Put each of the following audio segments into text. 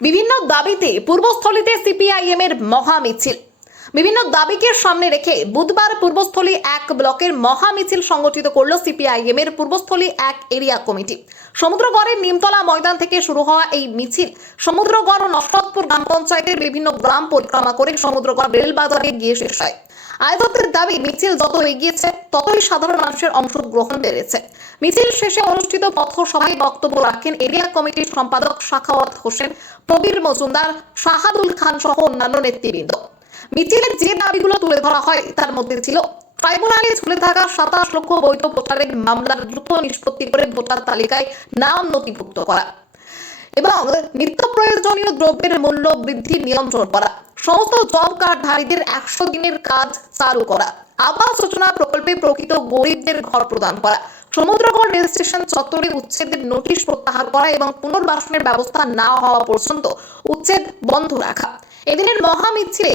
বিভিন্ন দাবিতে পূর্বস্থলীতে সিপিআইএম এর মহা মিছিল। বিভিন্ন দাবিকে সামনে রেখে বুধবার পূর্বস্থলী 1 ব্লকের মহা মিছিল সংগঠিত করল সিপিআইএম এর পূর্বস্থলী 1 এরিয়া কমিটি। সমুদ্রগড়ের নিমতলা ময়দান থেকে শুরু হওয়া এই মিছিল সমুদ্রগড় ও নসরতপুর গ্রাম পঞ্চায়েতের বিভিন্ন গ্রাম পরিক্রমা করে সমুদ্রগড় রেল বাজারে গিয়ে শেষ হয়। আয়োজকদের দাবি, মিছিল যত এগিয়েছে ততই সাধারণ মানুষের অংশগ্রহণ বেড়েছে। মিছিল শেষে অনুষ্ঠিত পথসভায় বক্তব্য রাখেন এরিয়া কমিটির সম্পাদক সাখাওয়াত হোসেন, প্রবীর মজুমদার, শাহাদুল খান সহ অন্যান্য নেতৃবৃন্দ। মিছিলের যে দাবিগুলো তুলে ধরা হয় তার মধ্যে ছিল ট্রাইব্যুনালে ঝুলে থাকা 27 লক্ষ বৈধ ভোটারের মামলার দ্রুত নিষ্পত্তি করে ভোটার তালিকায় নাম নথিভুক্ত করা এবং নিত্য প্রয়োজনীয় দ্রব্যের মূল্য বৃদ্ধি নিয়ন্ত্রণ করা, সমস্ত জব কার্ডধারীদের 100 দিনের কাজ চালু করা, আবাস যোজনা প্রকল্পে প্রকৃত গরিবদের ঘর প্রদান করা, সমুদ্রগড় রেল স্টেশন চত্বরে উচ্ছেদের নোটিশ প্রত্যাহার করা এবং পুনর্বাসনের ব্যবস্থা না হওয়া পর্যন্ত উচ্ছেদ বন্ধ রাখা। এদিনের মহা মিছিলে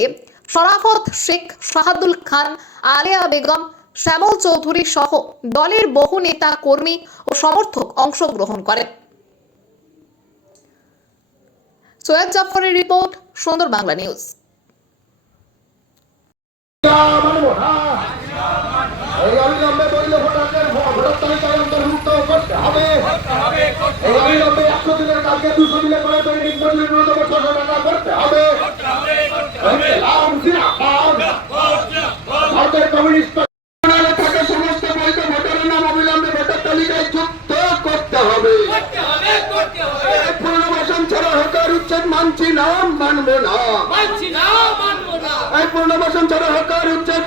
শরাফত শেখ, শাহাদুল খান, আলেয়া বেগম, শ্যামল চৌধুরী সহ দলের বহু নেতা কর্মী ও সমর্থক অংশগ্রহণ করেন। সৈয়দ জাফরের রিপোর্ট, সুন্দর বাংলা নিউজ। সমস্ত বৈধ ভোটারের নাম অবিলম্বে ভোটার তালিকায় যুক্ত করতে হবে। পুনর্বাসন ছাড়া হকার উচ্ছেদ মানছি না, মানবো না। পুনর্বাসন ছাড়া হকার উচ্ছেদ